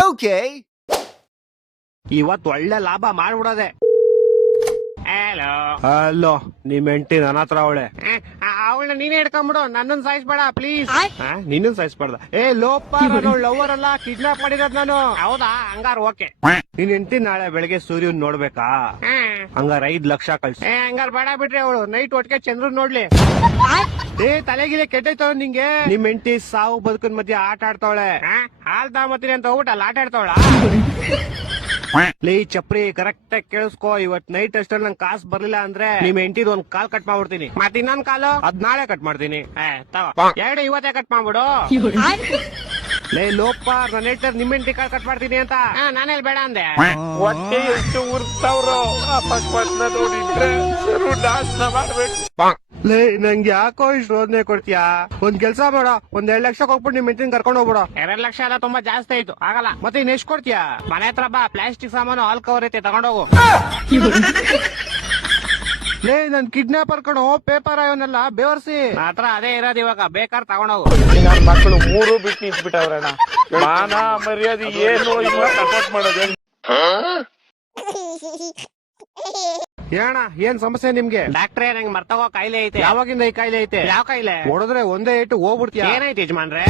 Okay. ಇವತ್ತು ಒಳ್ಳೆ ಲಾಭ ಮಾಡ್ಬಿಡೋದೆ. ಹಲೋ ನಿಮ್ ಹೆಂಡತಿ ನನ್ನ ಹತ್ರ ಅವಳೆ. ಅವಳನ್ನ ನೀನೇ ಹಿಡ್ಕೊಂಡ್ಬಿಡು, ನನ್ನನ್ ಸಾಯಿಸ್ಬೇಡ ಪ್ಲೀಸ್. ನಿನ್ನನ್ ಸಾಯಿಸ್ಬಾರ್ದ? ಲೋಪ, ನಾನು ಲವರ್ ಅಲ್ಲ, ಕಿಡ್ನಾಪ್ ಮಾಡಿರೋದ್ ನಾನು. ಹೌದಾ? ಹಂಗಾರ ಓಕೆ. ನಿನ್ ಹೆಂಡತಿ ನಾಳೆ ಬೆಳಗ್ಗೆ ಸೂರ್ಯನ್ ನೋಡ್ಬೇಕಾ? ಹಂಗಾರ 5 ಲಕ್ಷ ಕಳ್ಸಿ. ಹಂಗಾರ ಬೇಡ ಬಿಡ್ರಿ, ಅವಳು ನೈಟ್ ಒಟ್ಟಿಗೆ ಚಂದ್ರನ್ ನೋಡ್ಲಿ. ತಲೆಗಿಲೆ ಕೆಟ್ಟೈತವ ನಿಂಗೆ. ನಿಮ್ ಹೆಂಡತಿ ಸಾವು ಬದುಕಿನ ಮಧ್ಯೆ ಆಟ ಆಡ್ತಾವಳೆ. ಹಾಲ್ ತಾಮತ್ತೀನಿ ಅಂತ ಹೋಗ್ಬಿಟ್ಟು ಅಲ್ಲಿ ಆಟ ಆಡ್ತಾವಳ. ಲೇ ಚಪ್ರಿ, ಕರೆಕ್ಟ್ ಆಗಿ ಕೇಳಿಸ್ಕೋ. ಇವತ್ ನೈಟ್ ಅಷ್ಟಲ್ಲಿ ನಂಗೆ ಕಾಸು ಬರ್ಲಿಲ್ಲ ಅಂದ್ರೆ ನಿಮ್ ಹೆಂಡತಿದ್ ಒಂದ್ ಕಾಲ್ ಕಟ್ ಮಾಡ್ಬಿಡ್ತೀನಿ. ಮತ್ತೆ ಇನ್ನೊಂದ್ ಕಾಲು ಅದ್ ನಾಳೆ ಕಟ್ ಮಾಡ್ತೀನಿ. ಎರಡು ಇವತ್ತೇ ಕಟ್ ಮಾಡ್ಬಿಡು. ಲೇ ಲೋಪ, ನನ್ನ ಹೇಳ್ತಾರೆ ನಿಮ್ ಹೆಂಡತಿ ಕಾಲ್ ಕಟ್ ಮಾಡ್ತೀನಿ ಅಂತ. ನಾನೇಲ್ ಬೇಡ ಅಂದೆ. ಹೊಟ್ಟೆ ಎಷ್ಟು ಉರ್ತಾವ್ರೋ ಅಪಸ್ಮಾತ್ ನೋಡಿದ್ರೆ ನಾಶನ ಮಾಡ್ಬೇಕು. ಲೇ ನಂಗೆ ಯಾಕೋ ಇಷ್ಟು ರೋದನೆ ಕೊಡ್ತೀಯಾ? ಒಂದ್ ಕೆಲ್ಸ ಮಾಡ, ಒಂದ್ 2 ಲಕ್ಷ ಹೋಗ್ಬಿಟ್ಟು ನಿಮ್ ಹೆಂಡತಿನ ಕರ್ಕೊಂಡು ಹೋಗ್ಬಿಡು. 2 ಲಕ್ಷ ಎಲ್ಲ ತುಂಬಾ ಜಾಸ್ತಿ ಆಯ್ತು, ಆಗಲ್ಲ. ಮತ್ತೆ ಇನ್ ಎಷ್ಟು ಕೊಡ್ತೀಯಾ? ಮನೆ ಹತ್ರ ಬಾ, ಪ್ಲಾಸ್ಟಿಕ್ ಸಾಮಾನು ಹಾಲ್ ಕವರ್ ಐತೆ, ತಗೊಂಡೋಗು. ಲೇ ನನ್ ಕಿಡ್ನಾಪರ್ ಕಣೋ, ಪೇಪರ್ ಅವನ್ನೆಲ್ಲ ಬೇವರ್ಸಿ. ಹತ್ರ ಅದೇ ಇರೋದು, ಇವಾಗ ಬೇಕಾರ್ ತಗೊಂಡೋಗು. ನನ್ನ ಮಕ್ಕಳು 3 ಬಿಟ್ಟು ನಿಂತ್ಬಿಟ್ಟವ್ರಣ್ಣ. ಮಾನ ಮರ್ಯಾದೆ ಏನು ಇಲ್ಲ, ಸಪೋರ್ಟ್ ಮಾಡೋದು. ಏನ ಏನ್ ಸಮಸ್ಯೆ ನಿಮ್ಗೆ? ಡಾಕ್ಟ್ರೇ, ನಂಗೆ ಮರ್ತಗೋ ಕಾಯಿಲೆ ಐತೆ. ಯಾವಾಗಿಂದ ಈ ಕಾಯಿಲೆ ಐತೆ? ಯಾವ ಕಾಯಿಲೆ? ಹೊಡೆದ್ರೆ ಒಂದೇ ಏಟು ಹೋಗ್ಬಿಡ್ತೀಯ. ಏನಾಯ್ತು ಯಜಮಾನ್ರೆ?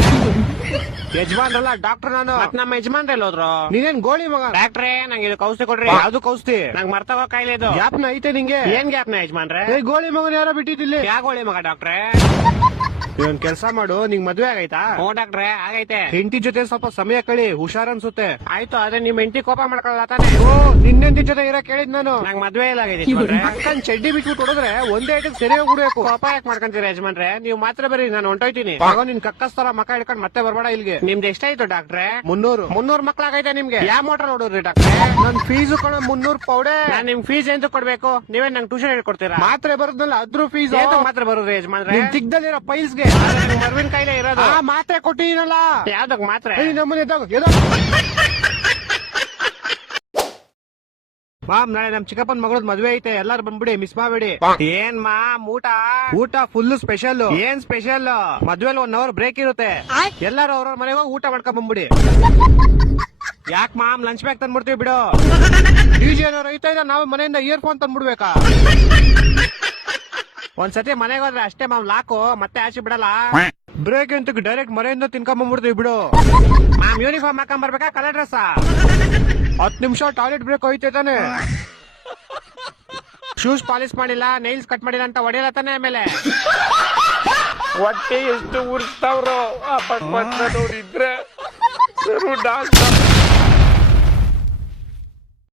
ಯಜಮಾನ್ರಲ್ಲ, ಡಾಕ್ಟರ್ ನಾನು. ನಮ್ಮ ಯಜಮಾನ್ರೆ ಹೋದ್ರು. ನೀನೇನ್ ಗೋಳಿ ಮಗ? ಡಾಕ್ಟ್ರೇ, ನಂಗೆ ಇದು ಔಷಧಿ ಕೊಡ್ರಿ. ಯಾವ್ದು ಔಷಧಿ? ನಂಗೆ ಮರ್ತಗೋ ಕಾಯಿಲೆ ಇದು. ಗ್ಯಾಪ್ನ ಐತೆ ನಿಂಗೆ? ಏನ್ ಗ್ಯಾಪ್ನ ಯಜಮಾನ್ರೆ? ಗೋಳಿ ಮಗನ ಯಾರೋ ಬಿಟ್ಟಿದ್ದಿಲ್ಲಿ. ಯಾ ಗೋಳಿ ಮಗ ಡಾಕ್ಟ್ರೇ? ಇವನ್ ಕೆಲ್ಸ ಮಾಡು, ನಿಂಗ್ ಮದ್ವೆ ಆಗೈತಾ? ಹ್ಞೂ ಡಾಕ್ಟ್ರೆ, ಆಗೈತೆ. ಹೆಂಡತಿ ಜೊತೆ ಸ್ವಲ್ಪ ಸಮಯ ಕಳಿ, ಹುಷಾರ್ ಅನ್ಸುತ್ತೆ. ಆಯ್ತು, ಅದೇ ನಿಮ್ ಹೆಂಡತಿ ಕೋಪ ಮಾಡ್ಕೊಳ್ಳಲ್ಲ ತಾನೆ? ಓ, ನಿನ್ನೆಂಟಿ ಜೊತೆ ಇರೋ ಕೇಳಿದ್ ನಾನು. ನಂಗ್ ಮದ್ವೆ ಇಲ್ಲ ಆಗೈತೆ. ಅಕ್ಕನ್ ಚಡ್ಡಿ ಬಿಟ್ಬಿಟ್ಟು ಹೊಡೆದ್ರೆ ಒಂದೇ ಐಟಕ್ ಸರಿ ಹೋಗ್ಬಿಡ್ಬೇಕು. ಕೋಪ ಯಾಕೆ ಮಾಡ್ಕೊಂತೀರ ಯಜಮಾನ್ರೆ? ನೀವು ಮಾತ್ರ ಬರೀ, ನಾನು ಹೊಂಟೋಯ್ತೀನಿ. ಆಗ ನಿನ್ ಕಕ್ಕಸ್ತರ ಮಕ್ಕ ಹಿಡ್ಕೊಂಡ್ ಮತ್ತೆ ಬರ್ಬೇಡ ಇಲ್ಲಿಗೆ. ನಿಮ್ದು ಎಷ್ಟಾಯ್ತು ಡಾಕ್ಟ್ರೆ? 300 ಮಕ್ಳಾಗೈತೆ ನಿಮ್ಗೆ. ಯಾವ ಮೋಟರ್ ನೋಡ್ರಿ ಡಾಕ್ಟ್ರೆ? ನನ್ ಫೀಸ್ ಕೊಡ 300 ಪೌಡೆ. ನಾನ್ ನಿಮ್ ಫೀಸ್ ಎಂತ ಕೊಡ್ಬೇಕು? ನೀವೇ ನಂಗೆ ಟ್ಯೂಷನ್ ಹೇಳ್ಕೊಡ್ತೀರಾ? ಮಾತ್ರೆ ಬರೋದ್ನಲ್ಲ, ಅದ್ರ ಫೀಸ್ ಮಾತ್ರ ಬರೋದು ಯಜಮಾನ್ರೆ. ಸಿಗ್ದಲ್ಲಿರೋ ಪೈಲ್ಸ್ಗೆ ಮರ್ವಿನ ಕಾಯಿಲೆ ಇರೋದು. ಮಾತ್ರೆ ಕೊಟ್ಟಿನಲ್ಲ. ಯಾವ್ದಕ್ ಮಾತ್ರೆ? ನಮ್ಮನೆ ಮಾಮ್, ನಾಳೆ ನಮ್ ಚಿಕ್ಕಪ್ಪನ ಮಗಳದ್ ಮದ್ವೆ ಐತೆ, ಎಲ್ಲಾರು ಬಂದ್ಬಿಡಿ, ಮಿಸ್ ಮಾಡ್ಬೇಡಿ. ಏನ್ ಮಾಮ್ ಊಟ ಫುಲ್ ಸ್ಪೆಷಲ್. ಏನ್ ಸ್ಪೆಷಲ್? ಮದ್ವೆಲ್ 1 ಅವರ್ ಬ್ರೇಕ್ ಇರುತ್ತೆ, ಎಲ್ಲಾರು ಅವ್ರವ್ರ ಮನೆಗೆ ಹೋಗಿ ಊಟ ಮಾಡ್ಕೊಂಡ್ ಬಂದ್ಬಿಡಿ. ಯಾಕ್ ಮಾಮ್, ಲಂಚ್ ಬ್ಯಾಗ್ ತಂದ್ಬಿಡ್ತೀವಿ ಬಿಡು. ಡಿಜೆ ಏನಾರು ಐತಾ ಇಲ್ಲ, ನಾವು ಮನೆಯಿಂದ ಇಯರ್ಫೋನ್ ತಂದ್ಬಿಡ್ಬೇಕಾ? ಒಂದ್ಸತಿ ಮನೆಗೆ ಹೋದ್ರೆ ಅಷ್ಟೇ ಮಾಮ್, ಲಾಕು, ಮತ್ತೆ ಆಚೆ ಬಿಡಲ್ಲ. ಬ್ರೇಕ್ ಅಂತ ಡೈರೆಕ್ಟ್ ಮನೆಯಿಂದ ತಿನ್ಕೊಂಬಂದ್ಬಿಡ್ತೀವಿ ಬಿಡು. ಮಾಮ್, ಯೂನಿಫಾರ್ಮ್ ಹಾಕೊಂಡ್ ಬರ್ಬೇಕಾ, ಕಲರ್ ಡ್ರೆಸ್? 10 ನಿಮಿಷ ಟಾಯ್ಲೆಟ್ ಬ್ರೇಕ್ ಹೋಯ್ತೆ ತಾನೆ. ಶೂಸ್ ಪಾಲಿಶ್ ಮಾಡಿಲ್ಲ, ನೈಲ್ಸ್ ಕಟ್ ಮಾಡಿಲ್ಲ ಅಂತ ಹೊಡೆಯಲ್ಲ ತಾನೆ ಆಮೇಲೆ? ಹೊಟ್ಟೆ ಎಷ್ಟು ಉರ್ತಾವ್ರೋ ಅಪಸ್ಮಾತ್ ನೋಡಿದ್ರೆ